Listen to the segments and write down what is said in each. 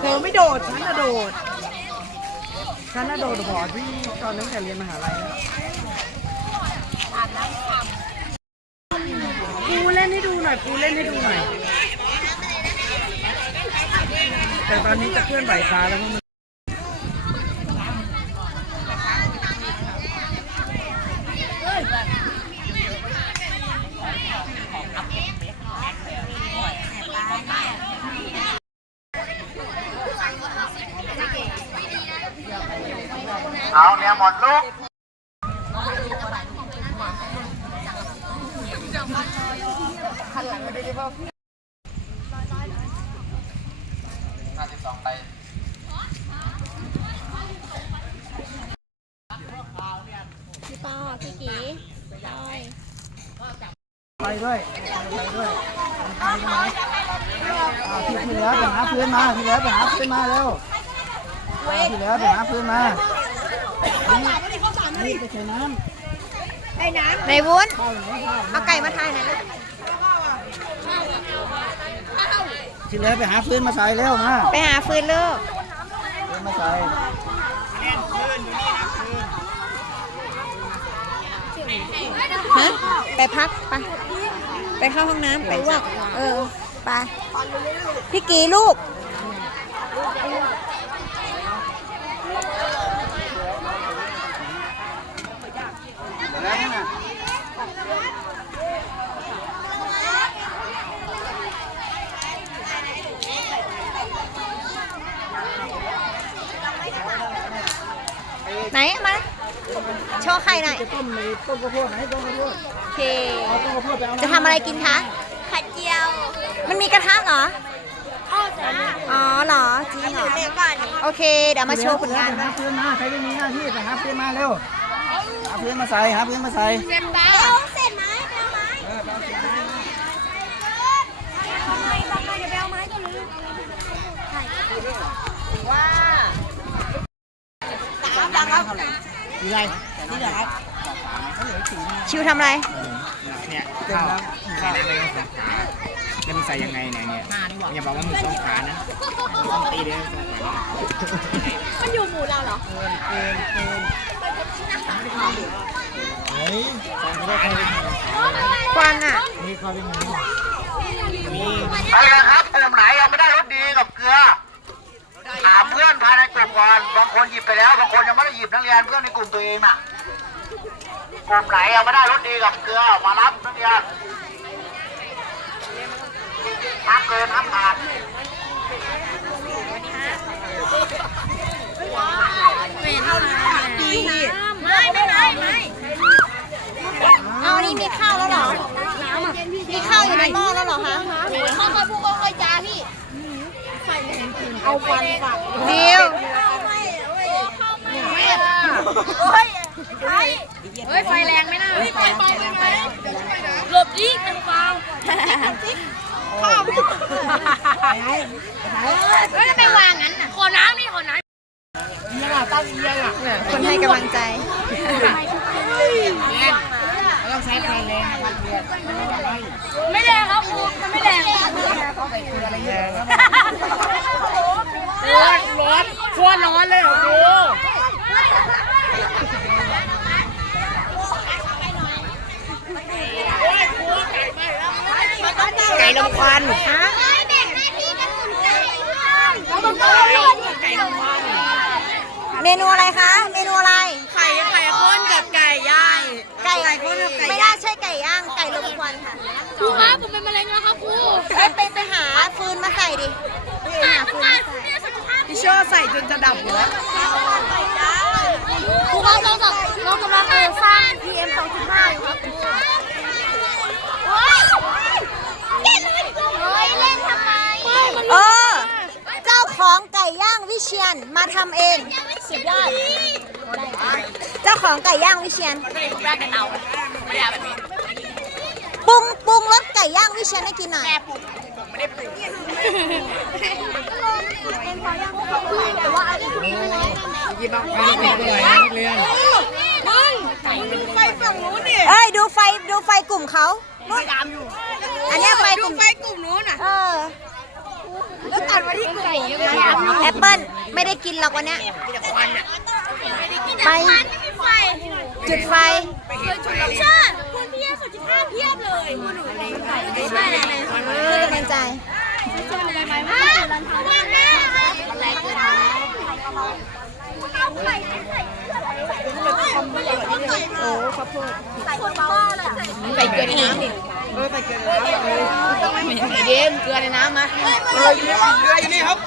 เธอไม่โดด ฉันน่ะโดด ฉันน่ะโดดหอที่ตอนนั้นแต่เรียนมหาลัยแล้วปูเล่นให้ดูหน่อยปูเล่นให้ดูหน่อย แต่ตอนนี้จะเคลื่อนไหวช้าแล้วมัน เอาเนี่ยหมดลูกห้าสิบสองไปพี่ปอพี่กีไปด้วยไปด้วยที่เหลือไปหาเพื่อนมาที่เหลือไปหาเพื่อนมาเร็วที่เหลือไปหาเพื่อนมา ไปใส่น้ำในวุ้นข้าวไหนข้าวเอาไก่มาทายหน่อยนะที่เหลือไปหาเพื่อนมาใส่เร็วมาไปหาฟืนลูกเพื่อนมาใส่ฮะไปพักไปไปเข้าห้องน้ำไปอ้วกเออไปพี่กีลูก แล้วนั่นน่ะ ไหนเอามาโชว์ไข่หน่อยจะต้มในต้มข้าวโพดไหนต้มข้าวโพดโอเค เอาต้มข้าวโพดไปเอาจะทำอะไรกินคะ ไข่เจียว มันมีกระทะเหรอพ่อจ้าอ๋อเหรอจริงเหรอ เดี๋ยวก่อน โอเค เดี๋ยวมาโชว์ผลงานไปด้วหายเพื่อนมาใครไม่มีหน้าที่ไปหาเพื่อนมาเร็วหาเพื่อนมาใส่หาเพื่อนมาใส่ เต็มบ้าเสร็จไหมแปลไม้ เออไปเอาเสียงมา ทำไมทำไมเดี๋ยวแปลไม้ก็ลืมว่าดังครับ มีอะไรนี่เหรอครับชิวทำอะไร เนี่ยข้าวข้าวไม่ต้องสองขาแล้วมึงใส่ยังไงเนี่ยเนี่ยอย่าบอกว่ามึงสองขานะมึงต้องตีเลยสองขามันอยู่หมู่เราเหรอเฮ้ยสองไม่ได้ใครเป็นควันอะมีใครเป็นหมูมีอะไรนะครับกลุ่มไหนยังไม่ได้รสดีกับเกลือถามเพื่อนภายในกลุ่มก่อน บางคนหยิบไปแล้วบางคนยังไม่ได้หยิบนักเรียนเพื่อนในกลุ่มตัวเองน่ะ กลุ่มไหนยังไม่ได้รถดีกับเกลือมารับนักเรียนน้ำเกินน้ำขาด ไม่ไม่ไม่ไม่ เอาอันนี้มีข้าวแล้วเหรอ มีข้าวอยู่ในหม้อแล้วเหรอคะ พ่อคอยพูดคอยจาพี่ เอาควันฝักดิวเฮ้ยเฮ้ยไฟแรงไหมนะไฟไฟแรงไหมหลบดิเป็นฟาวข้าวแล้วทำไมวางงั้นน่ะขอน้ำนี่ขอน้ำคนให้กำลังใจต้องใช้ไฟแรงนะเรียนไม่แรงครับครูมันไม่แรง ร้อนร้อนโคตรร้อนเลยเหรอครูไก่ลมควันฮะแบ่งหน้าที่กันคุณไก่ไก่ลมควันเมนูอะไรคะ เมนูอะไร ไข่ไข่ข้นกับไก่ย่างไก่ไม่น่าใช่ไก่ย่าง ไก่ลมควันค่ะ ครูครับผมเป็นมะเร็งแล้วครับครูเอ้ยไปไปหาฟืนมาใส่ดิไปหาฟืนมาใส่ พี่โชใส่จนจะดับอยู่แล้วครูครับเรากำลังเรากำลังสร้าง PM 2.5อยู่ครับเฮ้ยเล่นเลยเฮ้ยเล่นทำไมเออ เจ้าของไก่ย่างวิเชียนมาทำเองสุดยอดเจ้าของไก่ย่างวิเชียนปรุงปรุงรสไก่ย่างวิเชียนให้กินหน่อย ยี่บ้าไฟเป็นอะไรนะเรียนเอ้ยดูไฟดูไฟกลุ่มเขานู่นอันเนี้ยไฟกลุ่มไฟกลุ่มนู้นอะ เออตัดมาที่ไก่ยังไงแอปเปิ้ลไม่ได้กินหรอกวันเนี้ยไปไฟจุดไฟใช่คุณพี่สุดที่ ห้าเพียบเลยคุณหนูใช่เลยเพื่อกำลังใจชวนอะไรไหมว่าร้านทองแม่อะไรเกินเอาไข่ใส่เกลือไม่ได้เขาใส่โอ้ข้าวโพดใส่คนบ้าเลยใส่เกลือในน้ำดิเออใส่เกลือในน้ำเลยต้องไม่เหม็นเย็นเกลือในน้ำมาเออเกลือเกลืออยู่นี่ครับ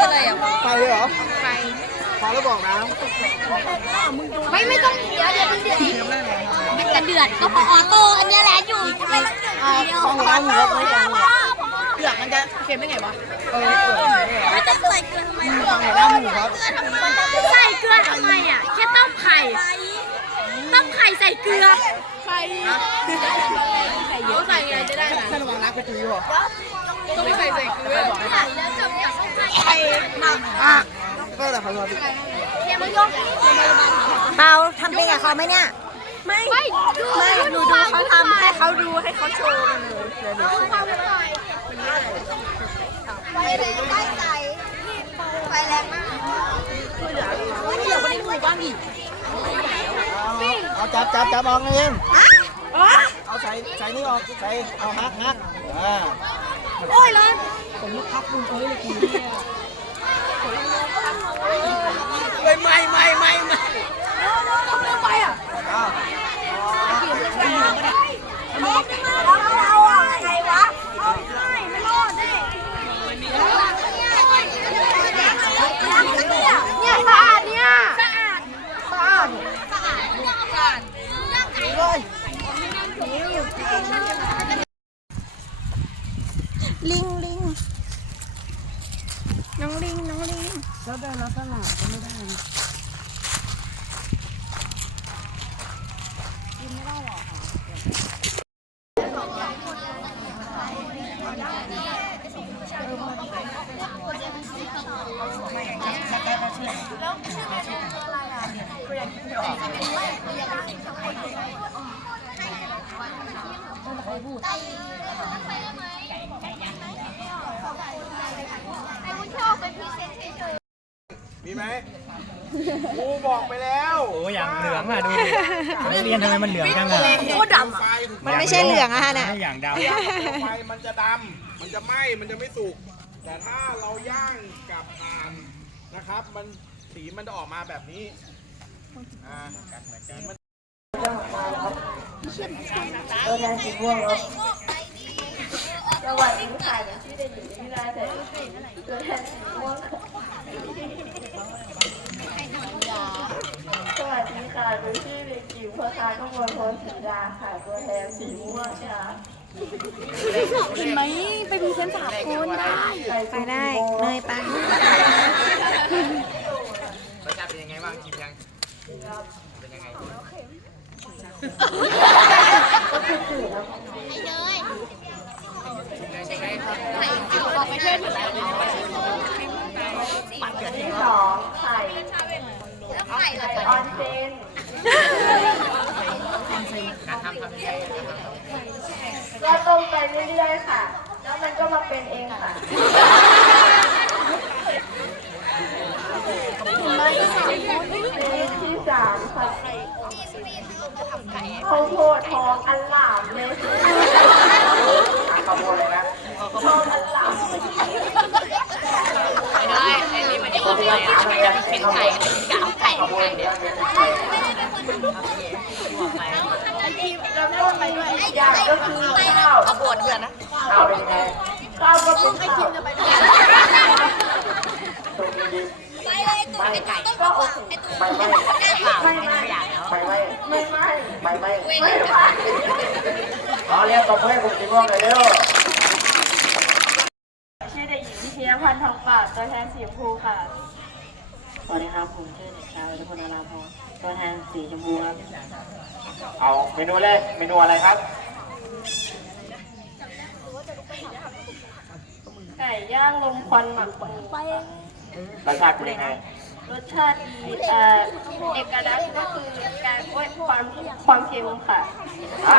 อะไรอะไฟเลยเหรอไฟ พอแล้วบอกน้ไม่ไม่ต้องเดี๋ยวเดี๋ยวเดือดมันจะเดือดก็พอออโต้อันนี้แหละอยู่ทำไมต้องเดือดเดียวำต้องล้างหัวไม่ล้างหัวเปลือกมันจะเค็มได้ไงวะเออเกลือไม่เหรอมันจะใส่เกลือทำไมฟังหน่อยน้ำหมูครับใส่เกลือทำไมอะแค่ต้มไข่ต้มไข่ใส่เกลือไข่เขาใส่ไงจะได้ท่านระวังนักกระจุยบ่ต้มไข่ใส่เกลือไข่แล้วจบจากต้มไข่หมัก อะก็แต่เทียมยกเปาทำเป็นกับเขาไหมเนี่ย ไม่ไม่ดูไม่หนูดูเขาทำให้เขาดูให้เขาโชว์กันเลยดูความหน่อยไฟแรงได้ใจไฟแรงมากเอาเอาจับจับจับออกเองเอาใส่ใส่นี่ออกใส่เอาฮักฮักอ่าโอ้ยร้อนไม่ไม่ไม่ไม่ ไม่ทำไมไปอะ เอา เราอะไงวะเอาไม่ไม่รอดดิเนี่ยสะอาดเนี่ยสะอาดสะอาดสะอาดสะอาด เลย ลิงลิงน้องลิงน้องลิง ก็ได้ลักษณะก็ไม่ได้ มีไหมกู บอกไปแล้วโอ้อย่างเหลืองอะดูดินักเรียนทำไมมันเหลืองจังอะ โคตรดำไฟมันไม่ใช่เหลืองอะฮะเนี่ยไม่อย่างดำ ไฟมันจะดำมันจะไหม้มันจะไม่สุก แต่ถ้าเราย่างกับถ่านนะครับ มันสีมันจะออกมาแบบนี้อ่าสีมันส วัสดีค่ะหนูชื่อเด็กหญิงพคาขมวลพลศรีดาค่ะ ตัวแทนสีม่วงค่ะกินไหมไปพรีเซนต์สามคนได้ไปได้เนยไปรสชาติเป็นยังไงบ้างชิมยังเป็นยังไงที่สองไข่ไข่ออนเซนการทำทำยัง ไงก็ต้มไปเรื่อยๆค่ะ แล้วมันก็มาเป็นเองค่ะที่สามค่ะข้าวโพดทองอันหลามเลยข้าวโมยเลยนะทองอันหลามตัวที่เราถามเนี่ยเป็นไก่ กาวไก่ขโมยเนี่ยแล้วก็มีอีกอย่างก็คือข้าวเอาบดเดือนนะข้าวเป็นยังไงข้าวก็เป็นข้าวตรงนี้ดีไปเลยตัวไอ้ไก่ก็โอเคไม่ไม่ไม่ไม่ไม่ไม่ไม่ไม่ไม่ไม่ไม่ไม่ขอเรียกตบมือให้คุณสีม่วงเลยเร็วชื่อเด็กหญิงพิชยพันธ์ทองปราดตัวแทนสีชมพูค่ะส วัสดีครับ ผมชื่อเด็กชายวิทพลนาราพรตัวแทนสีชมพูครับ เอาเมนูแรกเมนูอะไรครับ ไก่ย่างลมควันหมักหมูรสชาติเป็นยังไงรสชาติดีเอ่อเอกลักษณ์ก็คือการโอ้ยความความเค็มค่ะอะ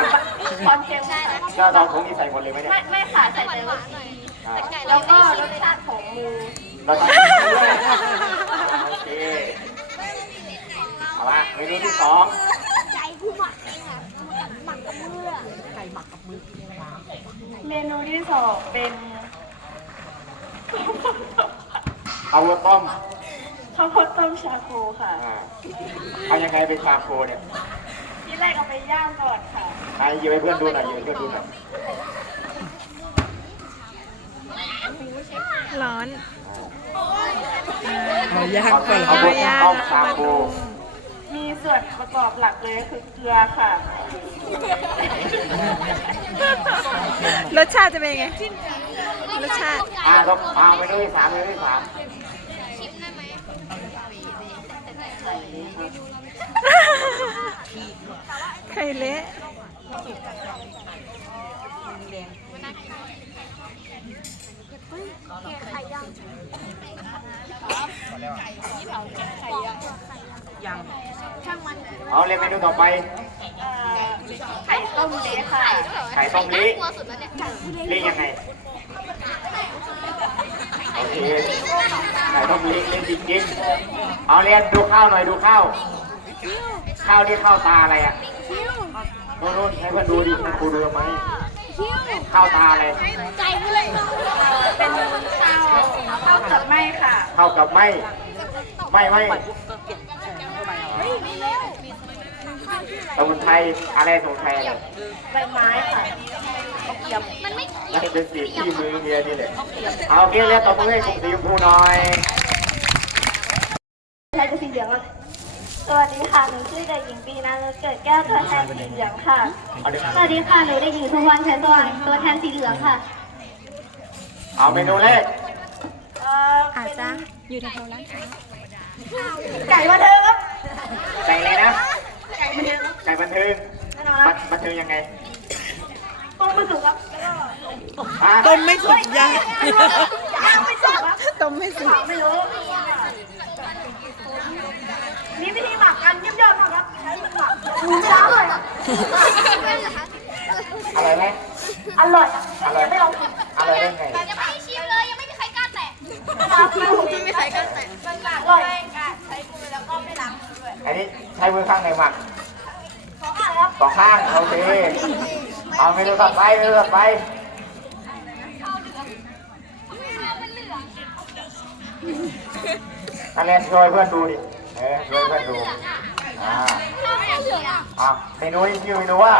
ความเค็มค่ะก็เราถุงนี้ใส่หมดเลยไหมเนี่ยไม่ไม่ค่ะใส่แต่รสดีแล้วก็รสชาติของหมู เราทำเมนูแรกโอเค เอาละเมนูที่สองใจผู้หมักเองอะหมักกับมืออะเมนูที่สองเป็นเอาวัวต้มข้าวโพดต้มชาโคค่ะอ่าเอายังไงเป็นชาโคเนี่ยที่แรกเอาไปย่างก่อนค่ะ ไหนยืมให้เพื่อนดูหน่อยยืมให้เพื่อนดูหน่อยร้อน เอาเอาวัวต้มชาโคมีส่วนประกอบหลักเลยคือเกลือค่ะ รสชาติจะเป็นยังไง รสชาติ อ่าครับอ่าเมนูที่สามเมนูที่สามไข่เละ เอาเรียนเมนูต่อไปเอ่อไข่ต้มเละค่ะไข่ต้มลิลิยังไงโอเคไข่ต้มลิเล่นจริงๆเอาเรียนดูข้าวหน่อยดูข้าวข้าวนี่ข้าวตาอะไรอะโน่นโน่นให้เพื่อนดูดิคุณครูดูไหม ข้าวตาอะไรใจเลยเป็นข้าวข้าวกับไม้ค่ะข้าวกับไม่ ไม่ไม่สมุนไพรอะไรสมุนไพรใบไม้ค่ะมันไม่เป็นสีที่มือเมียนี่แหละเอาโอเคเรียนต่อไปให้กลุ่มสีชมพูหน่อยใช้จะสีเหลืองอะ สวัสดีค่ะ หนูชื่อเด็กหญิงปีนาเกิดแก้วตัวแทนสีเหลืองค่ะเอาเดี๋ยวสวัสดีค่ะ หนูเด็กหญิงทุกวันแสนสว่างตัวแทนสีเหลืองค่ะ เอาเมนูแรกเอ่ออาจเป็นจะอยู่แถวๆร้านค้าไก่มาเธอครับไก่เลยนะ ไก่มาเธอครับไก่บันเทิงแน่นอนคบัรับนบันเทิงยังไงต้มไม่สุกครับแล้วก็ฮะต้มไม่สุกย่างย่างไม่สุกครับต้มไม่สุกไม่รู้มีวิธีหมักกันเยี่ยมยอดมากครับใช้มือ หมักหมูช้าเลยครับอร่อยไหมอร่อยอร่อยไม่ลองกินอร่อยได้ไงยังไม่ได้ชิมเลยยังไม่มีใครกล้าแตะครับไม่ถูกไม่มีใครกันแต่อร่อยอันนี้ใช้มือข้างไหนหมักขออ่านครับสองข้างโอเคเอาเมนูต่อไปเมนูต่อไปคะแนนช่วยเพื่อนดูดิเออช่วยเพื่อนดู อ่าอะเมนูนี้ชื่อเมนูว่า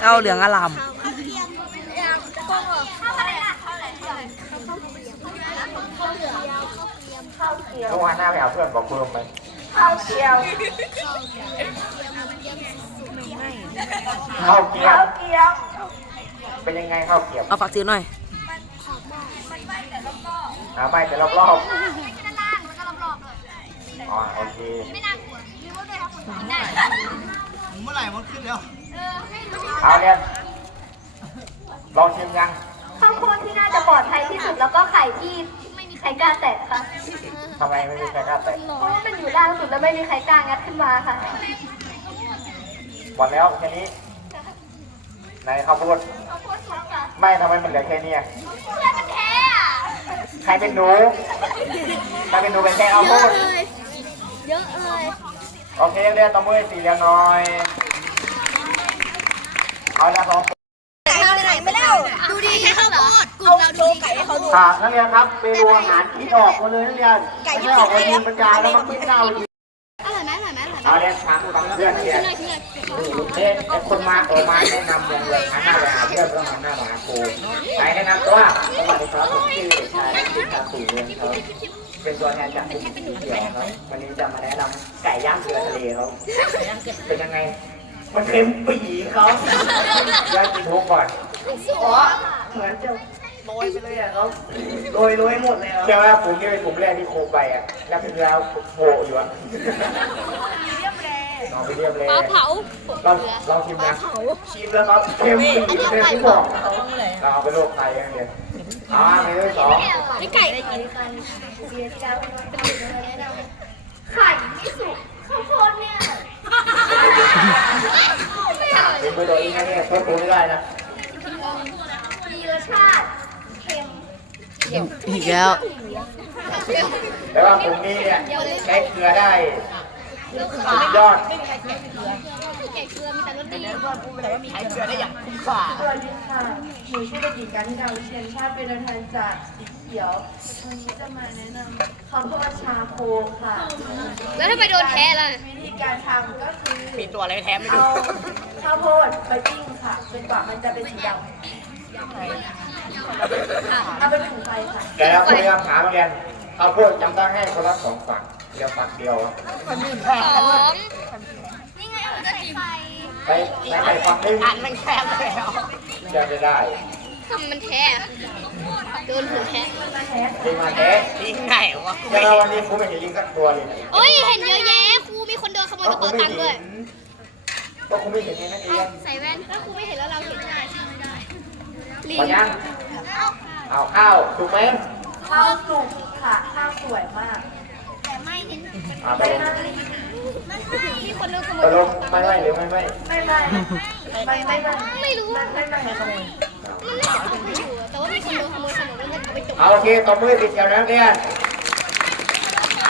ข้าวเหลืองอลามลูกหันหน้าไปหาเพื่อนบอกเพิ่มไหมข้าวเชียวข้าวเกรียข้าวบเกี๊ยว เป็นยังไงข้าวเกรียบเอาฝากซื้อหน่อยอ่าไม่แต่รอบรอบๆ อ๋อโอเคไม่น่ากลัวมีว่าด้วยครับคุณกินได้เอาเรียนลองชิมยังข้าวโพดที่น่าจะปลอดภัยที่สุดแล้วก็ไข่ที่ไม่มีใครกล้าแตะค่ะ ทำไมไม่มีใครกล้าแตะเพราะว่ามันอยู่ล่างสุดแล้วไม่มีใครกล้างัดขึ้นมาค่ะ หมดแล้วแค่นี้ไหนข้าวโพดข้าวโพดช็อกค่ะไม่ทำไมมันเหลือแค่เนี้ยเพื่อนมันแท้อะใครเป็นหนูใครเป็นหนูเป็นแค่ข้าวโพด เยอะเลย โอเคเรียนต่อมือสี่เรียนหน่อย เอาละสองดูดีแค่ข้าวโพดกลุ่มเราดูดีไก่ให้เขาดูค่ะนักเรียนครับเมนูอาหารคิดออกหมาเลยนักเรียนไม่ได้ออกมายืนบรรจาแล้วมาคิดเน่าอีกอร่อยไหมอร่อยไหมอร่อยไหมเอาเรียนถามฟังเพื่อนเรียน ชิมเลยชิมเลยเอ๊ะไอ้คนมาโอมาแนะนำวงเลยหันหน้าไปหาเพื่อนต้องหันหน้ามาหาครูไหนแนะนำตัวสวัสดีครับผมชื่อเด็กชายนักศึกษาสู่เรือนครับเป็นตัวแทนจากกลุ่มสีเขียวครับวันนี้จะมาแนะนำไก่ย่างเกลือทะเลครับเป็นยังไงมันเค็มปีครับย่างกินทุกก่อนอ๋อเหมือนจะโรยไปเลยอะครับโรยโรยหมดเลยเชื่อว่าผมนี่เป็นกลุ่มแรกที่โคไปอะแล้วเป็นแล้วโผล่อยู่อะ น้องไปเรียบเลยปลาเผาลองลองชิมนะชิมแล้วครับเค็มปีเลยที่บอกเราเอาไปโรคไตอย่างเดียวอ่าเมนูสองไม่ไก่ได้กินไข่ไม่สุกข้าวโพดเนี่ยเป็นเบอร์ตัวเองนะเนี่ยเพิ่มปรุงไม่ได้นะมีรสชาติเค็มอีกแล้วแต่ว่ากลุ่มนี้เนี่ยใช้เกลือได้ สุดยอดสวัสดีค่ะหนูชื่อเด็กหญิงการทิดาวิเชียนชาติเป็นตัวแทนจากสีเขียววันนี้จะมาแนะนำข้าวโพดชาโคค่ะแล้วทำไมโดนแท้ล่ะวิธีการทำก็คือมีตัวอะไรแท้ไม่รู้เอาข้าวโพดไปปิ้งค่ะจนกว่ามันจะเป็นสีดำเอาไปถุงไฟค่ะแต่แล้วพยายามถามนักเรียน เอาพวกจำต้องให้คนละสองฝั่งเดียวฝั่งเดียวสองนี่ไงเอาจะจีไฟไปไปไปฝั่งนึงอันมันแคบแล้วจะไม่ได้ทำมันแท้อะโดนหัวแท้ลิงมาแท้ลิงไหนวะแต่เราวันนี้ครูไม่เห็นลิงสักตัวเลยนะโอ้ยเห็นเยอะแยะครูมีคนโดนขโมยกระเป๋าตังค์ด้วยก็ครูไม่เห็นไงนักเรียนใส่แว่นแล้วครูไม่เห็นแล้วเราเห็นลิงพอยังเอาข้าวถูกไหมข้าวสุก ค่ะข้าวสวยมากอ่าไปไม่ลงน่าลิงมีคนโดนขโมตยกลงไม่ไม่หรือไม่ไม่ไม่ไม่ไม่ไม่ไม่ไม่รู้ไม่ไม่ไม่ขโมยมันน่าจะเอาไปอยู่อะแต่ว่ามีคนโดนขโมยขนมแล้วมันเอาไปจบเอาโอเคตบมือติดเดียวนะนักเรียน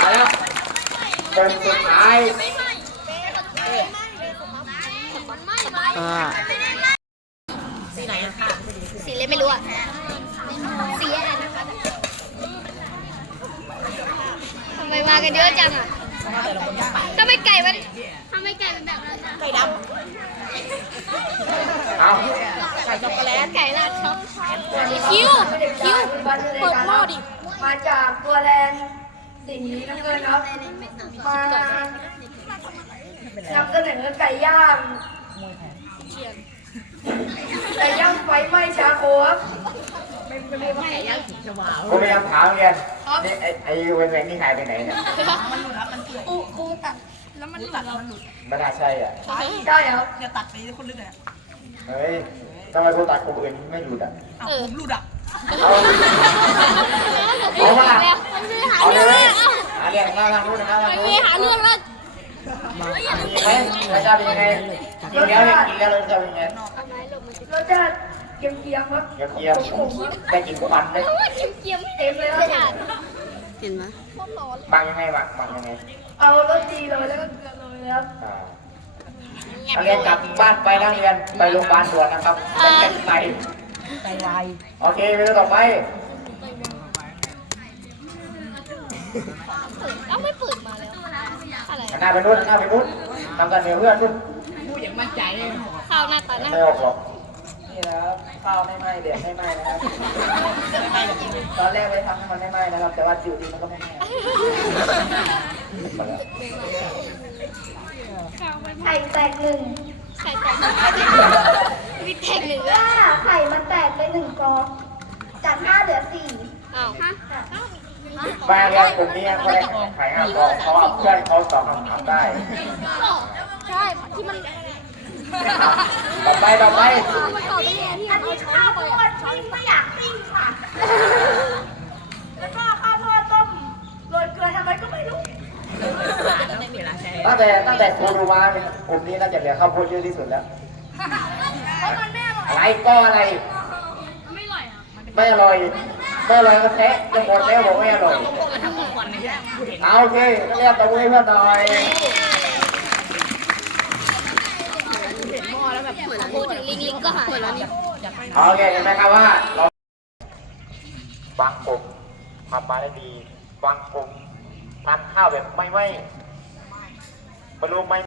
มาแล้วคนสุดท้ายอ่าสี กันเยอะจังอะทำไมไก่มันทำไมไก่มันแบบนั้นไก่ดำเอาไก่ช็อกโกแลตไก่ราดช็อกคิวคิวเปิดหม้อดิ มาจากตัวแลนสีน้ำเงินครับมานำเสนอไก่ย่างไก่ย่างไฟไหม้ชาโคครับผมพยายามถามเรียน นี่ไอ้ไอ้เวนเวนนี่หายไปไหนเนี่ยอูอูตัดแล้วมันตัดมันหลุดไม่น่าใช่อะใช่ครับเฮ้ยทำไมครูตัดกลุ่มอื่นไม่หลุดอะเออเอาเอามามันมีหาเอาเรื่เลองยแล้วหาเรื่องหน้าทางนู้นนะทางมันนู้นมีหาเรื่องแล้วกินไหมรสชาติเป็นยังไงกินแล้วเนี่ยกินแล้วรสชาติเป็นยังไงรสชาติ เค็มๆครับเกี๊ยวเกี๊ยวได้กินควันเลยเกียมเต็มเลยครับเห็นไหมบางยังไงบางบางยังไง เอารสดีเลยแล้วก็เกลือเลยครับอ่านักเรียนกลับบ้านไปนักเรียนไปโรงพยาบาลด่วนนะครับเป็นไตไตวายโอเคเวลาต่อไปเอ้าไม่เปิดมาแล้วอะไรหันหน้าไปนู้นหันหน้าไปนู้นทำกันเหนือเพื่อนนู้นข้าวหน้าตาหน้าไม่ออกหรอก นี่นะครับข้าวไม่ไหม้เด็ดไม่ไหม้นะครับตอนแรกไปทำให้มันไม่ไหม้นะครับ แต่ว่าจิ๋วดีมันก็ไม่ไหม้ไข่แตกหนึ่งไข่แตกมีแตกหนึ่งด้วยถ้าไข่มันแตกไปหนึ่งฟองจากห้าเหลือสี่อ้าวบางเรียนกลุ่มนี้เขาได้ขายห้าฟองเขาเอาเพื่อนเขาตอบคำถามได้ ใช่ที่มัน ต่อไปต่อไปมันต่อได้ไงที่อันนี้ข้าวโพดที่ไม่อยากปิ้งค่ะ แล้วก็ข้าวโพดต้มโรยเกลือทำไมก็ไม่รู้ตั้งแต่ตั้งแต่ครูดูมาเนี่ยกลุ่มนี้น่าจะเหลือข้าวโพดเยอะที่สุดแล้วอะไรก็อะไรไม่อร่อยไม่อร่อยก็แท้จะหมดแล้วบอกไม่อร่อยเอาโอเคนักเรียนตบมือให้เพื่อนหน่อย ลิงลิงก็หายโอเคเห็นไหมครับว่าเราบางกลุ่มทำมาได้ดี บางกลุ่มทำข้าวแบบไม่ไม่ไม่รู้ไม่